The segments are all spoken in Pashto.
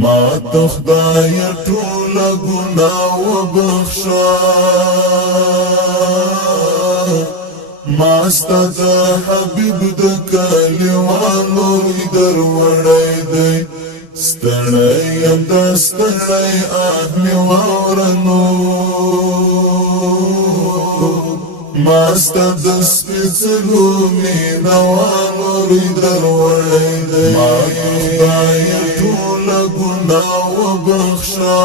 ما تخدای ټول ګناه وبخښه ما ستاد حبیب د کلیوانو در وړی دی ستړی یم د ستړی اهلی واورنو ما ستاد سپېڅلو مینوانو در وړی دی ما خدای ټول ګناه وبخښه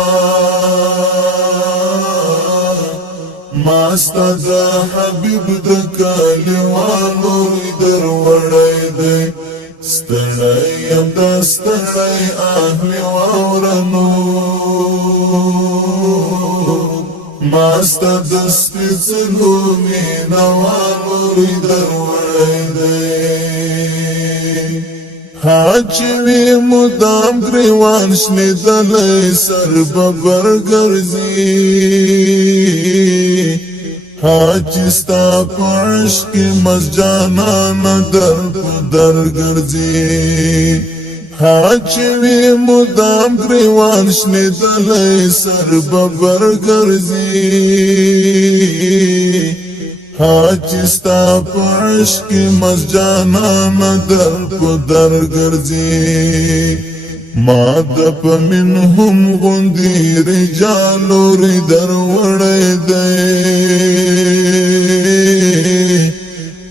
ما ستاد حبیب د کلیوانو در وړی دی ستړی یم د ستړی اهلی واورنو ما ستاد سپېڅلو مینوانو در وړی دی حاجی وی مدام گریوان شنیدلی سر ببر گرزی حاجی ستا پعشق مسجانان در گرزی حاجی وی مدام گریوان شنیدلی سر ببر گرزی حاجی ستا پعشق مسجانان در گرزی ما دپ منهم غندی رجالو در وړی دی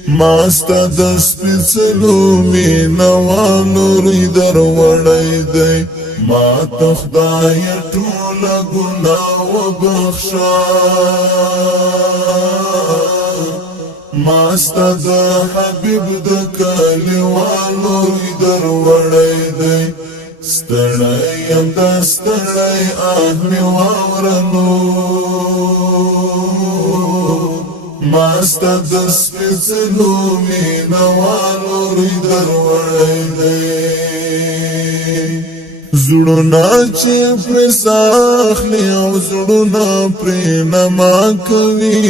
ما ستا د سپېڅلو مینوانو در وړی دی ما ته خدای ټوله ګناه وبخښه ما ستا د حبیب د کلیوانو در وړی دی ستړی یم د ستړی اهلی واورنو ما ستا د سپېڅلو مینوانو در وړی دی زړونه چې پرې ساخلي او زړونه پرې نما کوي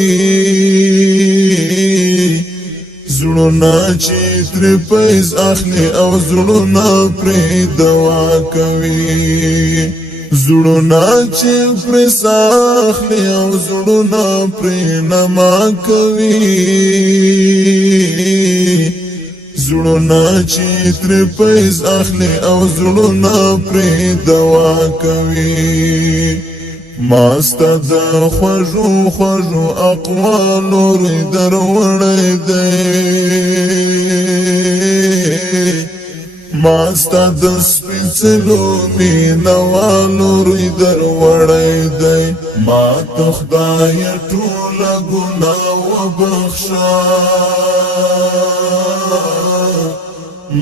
زړونه چې ترې پیس اخلي او زړونه پرې دوا کوي زړونه چې پرې ساخلي او زړونه پرې نما کوي زړونه چې ترې پیس اخلي او زړونه پرې دوا کوي ما ستا د خوږو خوږو اقوالو در وړی دی ما ستا د سپېڅلو مینوالو در وړی دی ما ته خدای ټوله ګناه وبخښه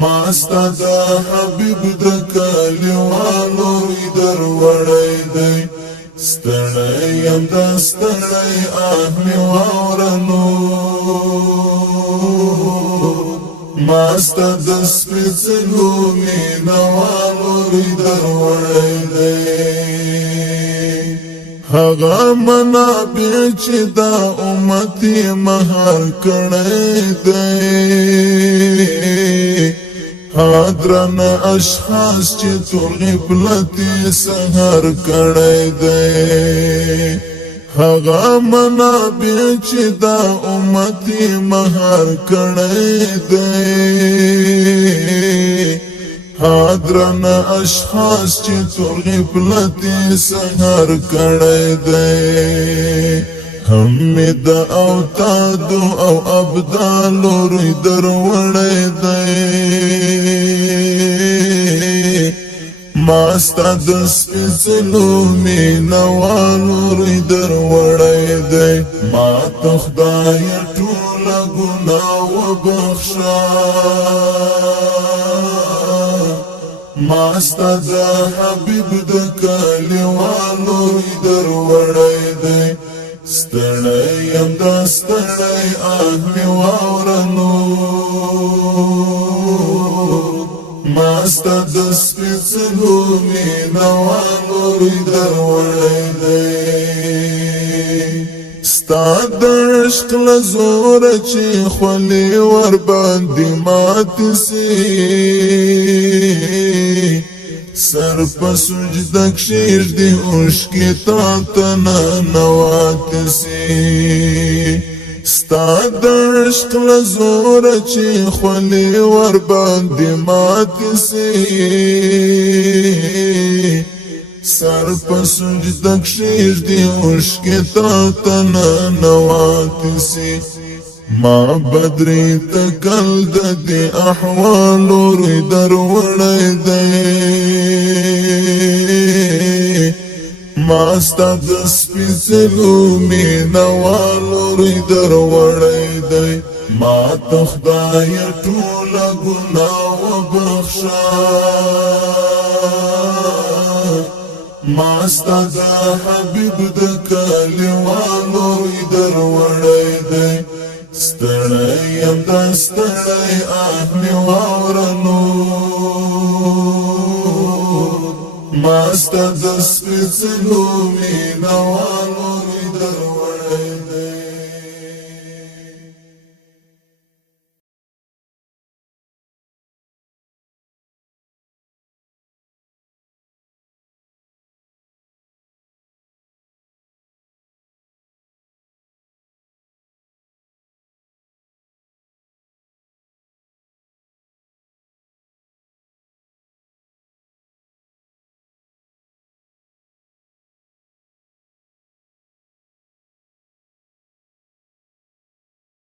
ما ستا د حبیب د کلیوانو در وړی دی ستړی یم د ستړی اهلی واورنو ما ستا د سپېڅلو مینوانو در وړی دی هغه منابع چې دا امت یې مهار کړی دی حاضران اشخاص چې ټول غفلت سهار کړی دی هغه منابع چې دا امت یې مهار کړی دی حاضران اشخاص چې ټول غفلت سهار کړی دی هم می د اوتادو او ابدالو در وړی دی ما ستا د سپېڅلو مینوالو در وړی دی ما ته خدای ټوله ګناه وبخښه ما ستا د حبیب د کلیوانو در وړی دی ستړی یم د ستړی اهلی واورنو ما ستا د سپېڅلو مینوانو در وړی دی ستا د عشق له زوره چې خولې ورباندې ماتې سي سر په سجده کښېږدي اوښکې تا ته ننواتې سي ستا د عشق له زوره چې خولې ورباندې ماتې سي سر په سجده کښېږدي اوښکې تا ته ننواتې سي ما بدرې تکل د دې احوالو روی دروړی دی ما ستا د سپېڅلو مینوالو روی دروړی دی ما ته خدایه ټوله ګناه وبخښه ما ستا د حبیب د کلیوالو روی دروړی دی ستړی یم دا ستړی آه مې واوره نور ما ستا د سپېڅلو مینوالو